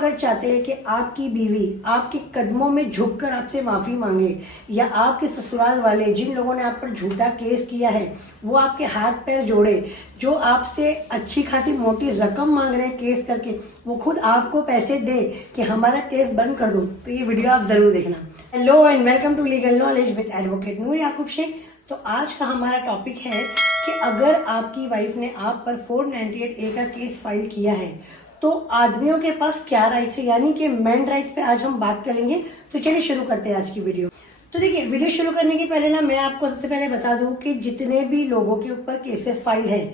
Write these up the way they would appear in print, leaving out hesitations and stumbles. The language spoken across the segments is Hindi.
अगर चाहते हैं कि आपकी बीवी आपके कदमों में झुककर आपसे माफी मांगे, या आपके ससुराल वाले जिन लोगों ने आप पर झूठा केस किया है वो आपके हाथ पैर जोड़े, जो आपसे अच्छी खासी मोटी रकम मांग रहे हैं केस करके, वो खुद आपको पैसे दे कि हमारा केस बंद कर दो, तो ये वीडियो आप जरूर देखना। Hello and welcome to legal knowledge with advocate Noor Yakub Shaikh. तो आज का हमारा टॉपिक है कि अगर आपकी वाइफ ने आप पर 498A का केस फाइल किया है तो आदमियों के पास क्या राइट्स है, यानी कि मेन राइट्स पे आज हम बात करेंगे। तो चलिए शुरू करते हैं आज की वीडियो। तो देखिए, वीडियो शुरू करने के पहले ना मैं आपको सबसे पहले बता दूं कि जितने भी लोगों के ऊपर केसेस फाइल है,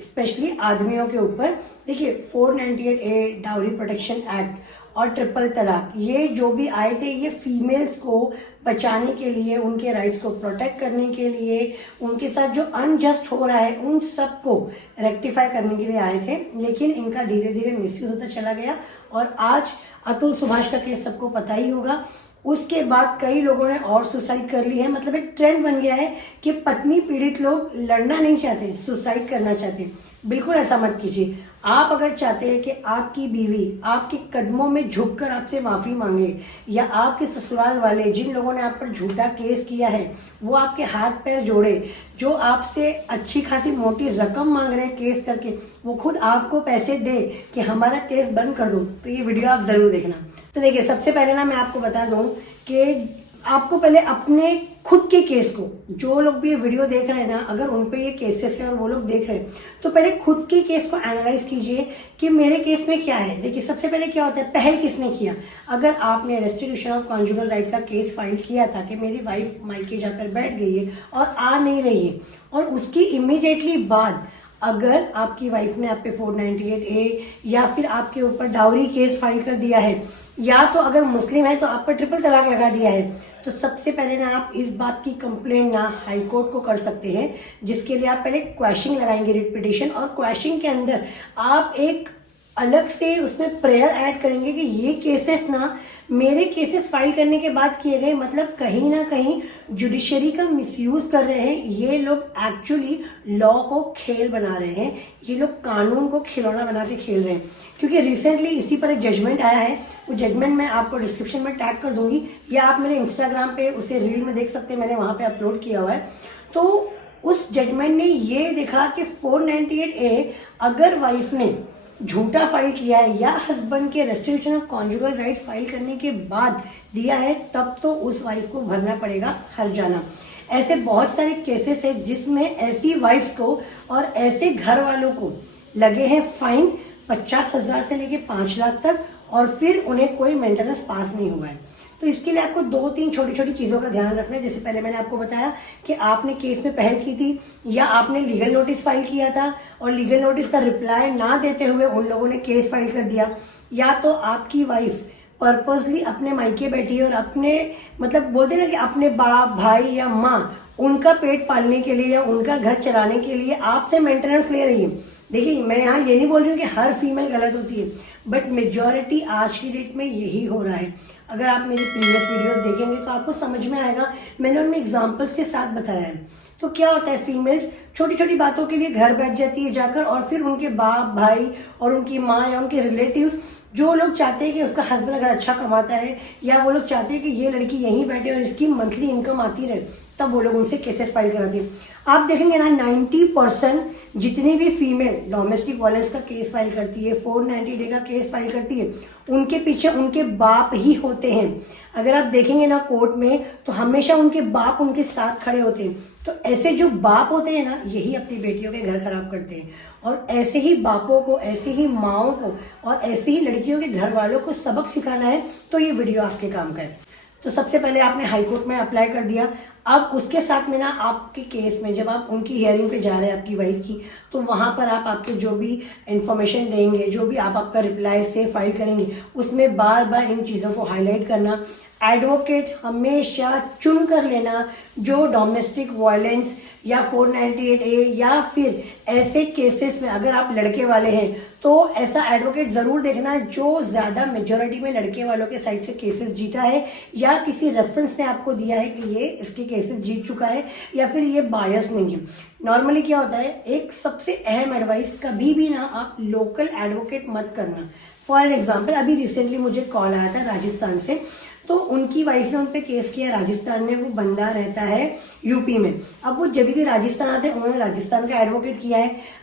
स्पेशली आदमियों के ऊपर, देखिए 498A डाउरी प्रोटेक्शन एक्ट और ट्रिपल तलाक, ये जो भी आए थे ये फीमेल्स को बचाने के लिए, उनके राइट्स को प्रोटेक्ट करने के लिए, उनके साथ जो अनजस्ट हो रहा है उन सब को रेक्टिफाई करने के लिए आए थे। लेकिन इनका धीरे धीरे मिसयूज होता चला गया और आज अतुल सुभाष का केस सबको पता ही होगा। उसके बाद कई लोगों ने और सुसाइड कर ली है। मतलब एक ट्रेंड बन गया है कि पत्नी पीड़ित लोग लड़ना नहीं चाहते, सुसाइड करना चाहते। बिल्कुल ऐसा मत कीजिए। आप अगर चाहते हैं कि आपकी बीवी आपके कदमों में झुककर आपसे माफी मांगे, या आपके ससुराल वाले जिन लोगों ने आप पर झूठा केस किया है वो आपके हाथ पैर जोड़े, जो आपसे अच्छी खासी मोटी रकम मांग रहे हैं केस करके, वो खुद आपको पैसे दे कि हमारा केस बंद कर दो, तो ये वीडियो आप जरूर देखना। तो देखिए, सबसे पहले ना मैं आपको बता दूं कि आपको पहले अपने खुद के केस को, जो लोग भी ये वीडियो देख रहे हैं ना, अगर उन पे ये केसेस है और वो लोग देख रहे हैं, तो पहले खुद के केस को एनालाइज कीजिए कि मेरे केस में क्या है। देखिए, सबसे पहले क्या होता है, पहल किसने किया। अगर आपने रेस्टिट्यूशन ऑफ कॉन्जुगल राइट का केस फाइल किया था कि मेरी वाइफ मायके जाकर बैठ गई है और आ नहीं रही है, और उसकी इमीडिएटली बाद अगर आपकी वाइफ ने आप पे 498A या फिर आपके ऊपर डाउरी केस फाइल कर दिया है, या तो अगर मुस्लिम है तो आप पर ट्रिपल तलाक लगा दिया है, तो सबसे पहले ना आप इस बात की कंप्लेंट ना हाई कोर्ट को कर सकते हैं, जिसके लिए आप पहले क्वेश्चन लगाएंगे, रिट पिटीशन, और क्वेश्चन के अंदर आप एक अलग से उसमें प्रेयर ऐड करेंगे कि ये केसेस ना मेरे केसेस फाइल करने के बाद किए गए, मतलब कहीं ना कहीं जुडिशरी का मिसयूज कर रहे हैं ये लोग, एक्चुअली लॉ को खेल बना रहे हैं, ये लोग कानून को खिलौना बना के खेल रहे हैं। क्योंकि रिसेंटली इसी पर एक जजमेंट आया है, वो जजमेंट मैं आपको डिस्क्रिप्शन में टैग कर दूंगी, या आप मेरे इंस्टाग्राम पे उसे रील में देख सकते हैं, मैंने वहां पे अपलोड किया हुआ है। तो उस जजमेंट ने ये देखा कि 498A अगर वाइफ ने झूठा फाइल किया है या हस्बैंड के restitution of conjugal write file करने के बाद दिया है, तब तो उस वाइफ को भरना पड़ेगा हर्जाना। ऐसे बहुत सारे केसेस है जिसमें ऐसी वाइफ को और ऐसे घर वालों को लगे हैं फाइन 50,000 से लेके 5 लाख तक, और फिर उन्हें कोई मेंटेनेंस पास नहीं हुआ है। तो इसके लिए आपको 2-3 छोटी छोटी चीज़ों का ध्यान रखना है। जैसे पहले मैंने आपको बताया कि आपने केस में पहल की थी, या आपने लीगल नोटिस फाइल किया था और लीगल नोटिस का रिप्लाई ना देते हुए उन लोगों ने केस फाइल कर दिया, या तो आपकी वाइफ पर्पसली अपने मायके बैठी है और अपने, मतलब बोलते ना कि अपने बाप भाई या माँ, उनका पेट पालने के लिए या उनका घर चलाने के लिए आपसे मेंटेनेंस ले रही है। देखिए, मैं यहाँ ये नहीं बोल रही हूँ कि हर फीमेल गलत होती है, बट मेजॉरिटी आज की डेट में यही हो रहा है। अगर आप मेरी प्रीवियस वीडियोस देखेंगे तो आपको समझ में आएगा, मैंने उनमें एग्जांपल्स के साथ बताया है। तो क्या होता है, फीमेल्स छोटी छोटी बातों के लिए घर बैठ जाती है जाकर, और फिर उनके बाप भाई और उनकी माँ या उनके रिलेटिव्स, जो लोग चाहते हैं कि उसका हस्बैंड अगर अच्छा कमाता है, या वो लोग चाहते हैं कि ये लड़की यहीं बैठे और इसकी मंथली इनकम आती रहे, तब वो लोग उनसे केसेस फाइल कराते हैं। आप देखेंगे ना, 90% जितनी भी फीमेल डोमेस्टिक वायलेंस का केस फाइल करती है, 498A का केस फाइल करती है, उनके पीछे उनके बाप ही होते हैं। अगर आप देखेंगे ना कोर्ट में, तो हमेशा उनके बाप उनके साथ खड़े होते हैं। तो ऐसे जो बाप होते हैं ना, यही अपनी बेटियों के घर खराब करते हैं, और ऐसे ही बापों को, ऐसे ही माओं को और ऐसे ही लड़कियों के घर वालों को सबक सिखाना है, तो ये वीडियो आपके काम का है। तो सबसे पहले आपने हाई कोर्ट में अप्लाई कर दिया। अब उसके साथ में ना आपके केस में जब आप उनकी हियरिंग पे जा रहे हैं आपकी वाइफ की, तो वहां पर आप आपके जो भी इंफॉर्मेशन देंगे, जो भी आप आपका रिप्लाई से फाइल करेंगे, उसमें बार बार इन चीज़ों को हाईलाइट करना। एडवोकेट हमेशा चुन कर लेना जो डोमेस्टिक वायलेंस या 498A या फिर ऐसे केसेस में अगर आप लड़के वाले हैं तो ऐसा एडवोकेट जरूर देखना जो ज्यादा मेजोरिटी में लड़के वालों के साइड से केसेस जीता है, या किसी रेफरेंस ने आपको दिया है कि ये इसके केसेस जीत चुका है, या फिर ये बायस नहीं है। नॉर्मली क्या होता है, एक सबसे अहम एडवाइस, कभी भी ना आप लोकल एडवोकेट मत करना। फॉर एग्जाम्पल अभी रिसेंटली मुझे कॉल आया था राजस्थान से, तो उनकी वाइफ ने उन पे केस किया राजस्थान में, वो बंदा रहता है यूपी में। अब वो जब भी राजस्थान आते हैं उन्होंने राजस्थान का एडवोकेट किया है,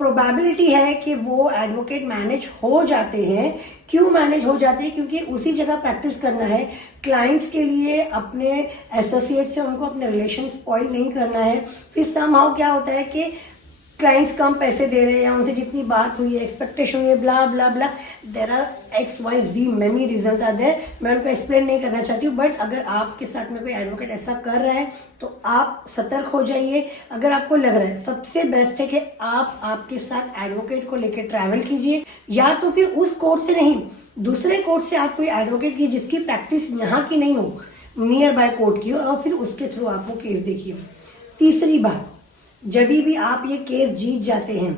प्रोबेबिलिटी है कि वो एडवोकेट मैनेज हो जाते हैं। क्यों मैनेज हो जाते हैं? क्योंकि उसी जगह प्रैक्टिस करना है, क्लाइंट्स के लिए अपने एसोसिएट से उनको अपने रिलेशन स्पॉइल नहीं करना है। फिर समहाउ क्या होता है कि क्लाइंट्स कम पैसे दे रहे हैं या उनसे जितनी बात हुई है, एक्सपेक्टेशन हुई है, blah blah blah, there are XYZ many reasons are there, मैं उनको एक्सप्लेन नहीं करना चाहती हूँ। बट अगर आपके साथ में कोई एडवोकेट ऐसा कर रहा है तो आप सतर्क हो जाइए। अगर आपको लग रहा है, सबसे बेस्ट है कि आप आपके साथ एडवोकेट को लेकर ट्रैवल कीजिए, या तो फिर उस कोर्ट से नहीं दूसरे कोर्ट से आप कोई एडवोकेट की जिसकी प्रैक्टिस यहाँ की नहीं हो, नियर बाय कोर्ट की हो, और फिर उसके थ्रू आप वो केस देखिए। तीसरी बात, जब भी आप ये केस जीत जाते हैं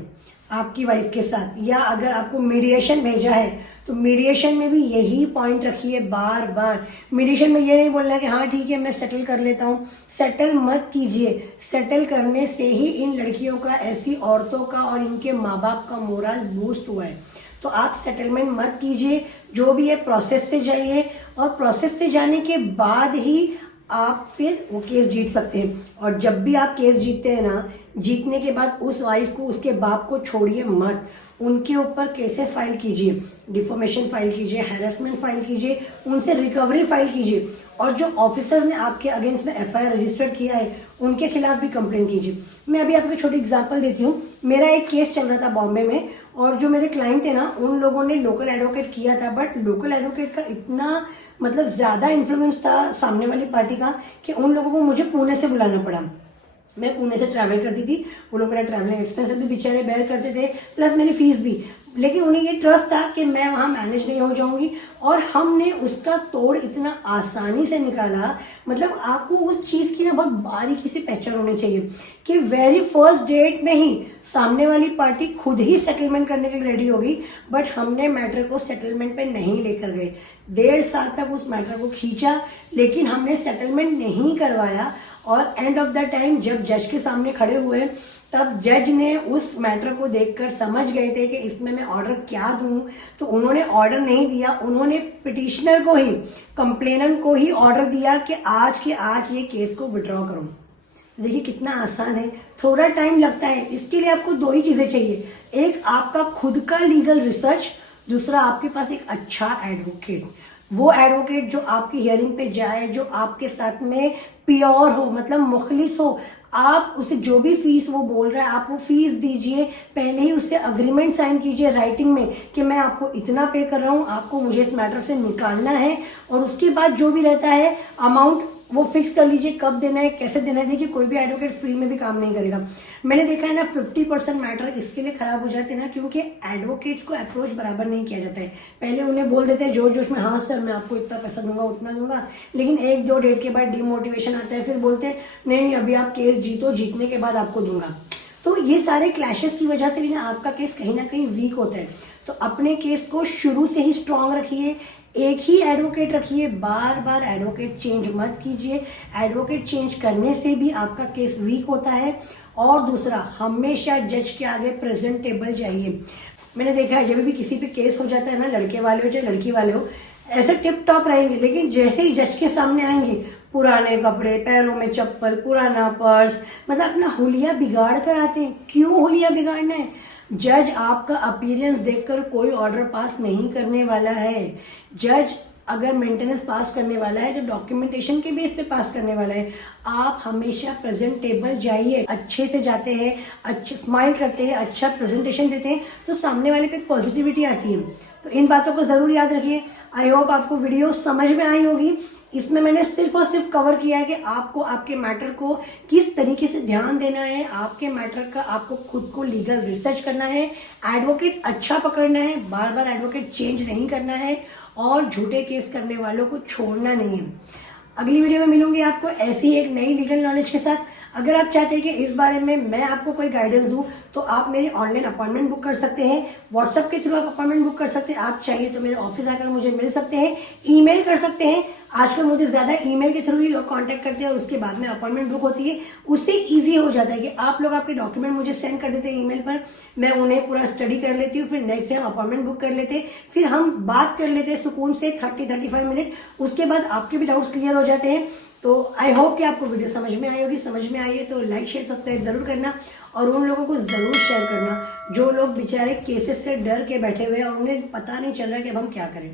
आपकी वाइफ के साथ, या अगर आपको मीडिएशन भेजा है तो मीडिएशन में भी यही पॉइंट रखिए बार बार। मीडिएशन में ये नहीं बोलना है कि हाँ ठीक है मैं सेटल कर लेता हूँ, सेटल मत कीजिए। सेटल करने से ही इन लड़कियों का, ऐसी औरतों का और इनके माँ बाप का मोरल बूस्ट हुआ है। तो आप सेटलमेंट मत कीजिए, जो भी है प्रोसेस से जाइए, और प्रोसेस से जाने के बाद ही आप फिर वो केस जीत सकते हैं। और जब भी आप केस जीतते हैं ना, जीतने के बाद उस वाइफ को, उसके बाप को छोड़िए मत, उनके ऊपर केसेस फाइल कीजिए, डिफॉर्मेशन फाइल कीजिए, हैरेसमेंट फाइल कीजिए, उनसे रिकवरी फाइल कीजिए, और जो ऑफिसर्स ने आपके अगेंस्ट में FIR रजिस्टर किया है उनके खिलाफ भी कंप्लेंट कीजिए। मैं अभी आपको छोटी एग्जांपल देती हूँ। मेरा एक केस चल रहा था बॉम्बे में, और जो मेरे क्लाइंट थे ना, उन लोगों ने लोकल एडवोकेट किया था, बट लोकल एडवोकेट का इतना मतलब ज्यादा इन्फ्लुएंस था सामने वाली पार्टी का कि उन लोगों को मुझे पुणे से बुलाना पड़ा। मैं पुणे से ट्रैवल करती थी, वो लोग मेरा ट्रैवलिंग एक्सपेंस भी बेचारे बेयर करते थे, प्लस मेरी फीस भी, लेकिन उन्हें ये ट्रस्ट था कि मैं वहाँ मैनेज नहीं हो जाऊंगी, और हमने उसका तोड़ इतना आसानी से निकाला। मतलब आपको उस चीज़ की ना बहुत बारीकी से पहचान होनी चाहिए कि वेरी फर्स्ट डेट में ही सामने वाली पार्टी खुद ही सेटलमेंट करने के लिए रेडी होगी, बट हमने मैटर को सेटलमेंट पे नहीं लेकर गए। 1.5 साल तक उस मैटर को खींचा, लेकिन हमने सेटलमेंट नहीं करवाया। और एंड ऑफ द टाइम जब जज के सामने खड़े हुए, तब जज ने उस मैटर को देखकर समझ गए थे कि इसमें मैं ऑर्डर क्या दूं, तो उन्होंने ऑर्डर नहीं दिया, उन्होंने पिटिशनर को ही, कंप्लेनेंट को ही ऑर्डर दिया कि आज के आज ये केस को विड्रॉ करो। देखिए कितना आसान है, थोड़ा टाइम लगता है। इसके लिए आपको 2 ही चीजें चाहिए, एक आपका खुद का लीगल रिसर्च, दूसरा आपके पास एक अच्छा एडवोकेट। वो एडवोकेट जो आपकी हियरिंग पे जाए, जो आपके साथ में प्योर हो, मतलब मुखलिस हो। आप उसे जो भी फीस वो बोल रहा है आप वो फीस दीजिए, पहले ही उससे अग्रीमेंट साइन कीजिए राइटिंग में कि मैं आपको इतना पे कर रहा हूँ, आपको मुझे इस मैटर से निकालना है, और उसके बाद जो भी रहता है अमाउंट वो फिक्स कर लीजिए, कब देना है, कैसे देना है। देखिए कोई भी एडवोकेट फ्री में भी काम नहीं करेगा। मैंने देखा है ना 50% मैटर इसके लिए खराब हो जाते हैं ना, क्योंकि एडवोकेट्स को अप्रोच बराबर नहीं किया जाता है। पहले उन्हें बोल देते हैं जोश जोश में, हाँ सर मैं आपको इतना पैसा दूंगा, उतना दूंगा, लेकिन 1-2 डेट के बाद डिमोटिवेशन आता है, फिर बोलते हैं नहीं अभी आप केस जीतो, जीतने के बाद आपको दूंगा। तो ये सारे क्लैशेस की वजह से भी ना आपका केस कहीं ना कहीं वीक होता है। तो अपने केस को शुरू से ही स्ट्रांग रखिए, एक ही एडवोकेट रखिए, बार बार एडवोकेट चेंज मत कीजिए। एडवोकेट चेंज करने से भी आपका केस वीक होता है। और दूसरा, हमेशा जज के आगे प्रेजेंटेबल जाइए। मैंने देखा है जब भी किसी पे केस हो जाता है ना, लड़के वाले हो चाहे लड़की वाले हो, ऐसे टिप टॉप रहेंगे, लेकिन जैसे ही जज के सामने आएंगे, पुराने कपड़े, पैरों में चप्पल, पुराना पर्स, मतलब अपना हुलिया बिगाड़ कर आते हैं। क्यों हुलिया बिगाड़ना है? जज आपका अपीयरेंस देखकर कोई ऑर्डर पास नहीं करने वाला है। जज अगर मेंटेनेंस पास करने वाला है तो डॉक्यूमेंटेशन के बेस पे पास करने वाला है। आप हमेशा प्रेजेंटेबल जाइए, अच्छे से जाते हैं, अच्छे स्माइल करते हैं, अच्छा प्रेजेंटेशन देते हैं, तो सामने वाले पे पॉजिटिविटी आती है। तो इन बातों को जरूर याद रखिए। आई होप आपको वीडियो समझ में आई होगी। इसमें मैंने सिर्फ और सिर्फ कवर किया है कि आपको आपके मैटर को किस तरीके से ध्यान देना है, आपके मैटर का आपको खुद को लीगल रिसर्च करना है, एडवोकेट अच्छा पकड़ना है, बार बार एडवोकेट चेंज नहीं करना है, और झूठे केस करने वालों को छोड़ना नहीं है। अगली वीडियो में मिलूंगी आपको ऐसी एक नई लीगल नॉलेज के साथ। अगर आप चाहते हैं कि इस बारे में मैं आपको कोई गाइडेंस दूं, तो आप मेरी ऑनलाइन अपॉइंटमेंट बुक कर सकते हैं, व्हाट्सएप के थ्रू आप अपॉइंटमेंट बुक कर सकते हैं। आप चाहिए तो मेरे ऑफिस आकर मुझे मिल सकते हैं, ईमेल कर सकते हैं। आजकल मुझे ज़्यादा ईमेल के थ्रू ही लोग कांटेक्ट करते हैं और उसके बाद में अपॉइंटमेंट बुक होती है। उससे ईजी हो जाता है कि आप लोग आपके डॉक्यूमेंट मुझे सेंड कर देते हैं ईमेल पर, मैं उन्हें पूरा स्टडी कर लेती हूँ, फिर नेक्स्ट डे हम अपॉइंटमेंट बुक कर लेते हैं, फिर हम बात कर लेते हैं सुकून से 30-35 मिनट। उसके बाद आपके भी डाउट्स क्लियर हो जाते हैं। तो आई होप कि आपको वीडियो समझ में आई होगी। समझ में आई है तो लाइक शेयर सब्सक्राइब जरूर करना और उन लोगों को जरूर शेयर करना जो लोग बेचारे केसेस से डर के बैठे हुए हैं और उन्हें पता नहीं चल रहा है कि अब हम क्या करें।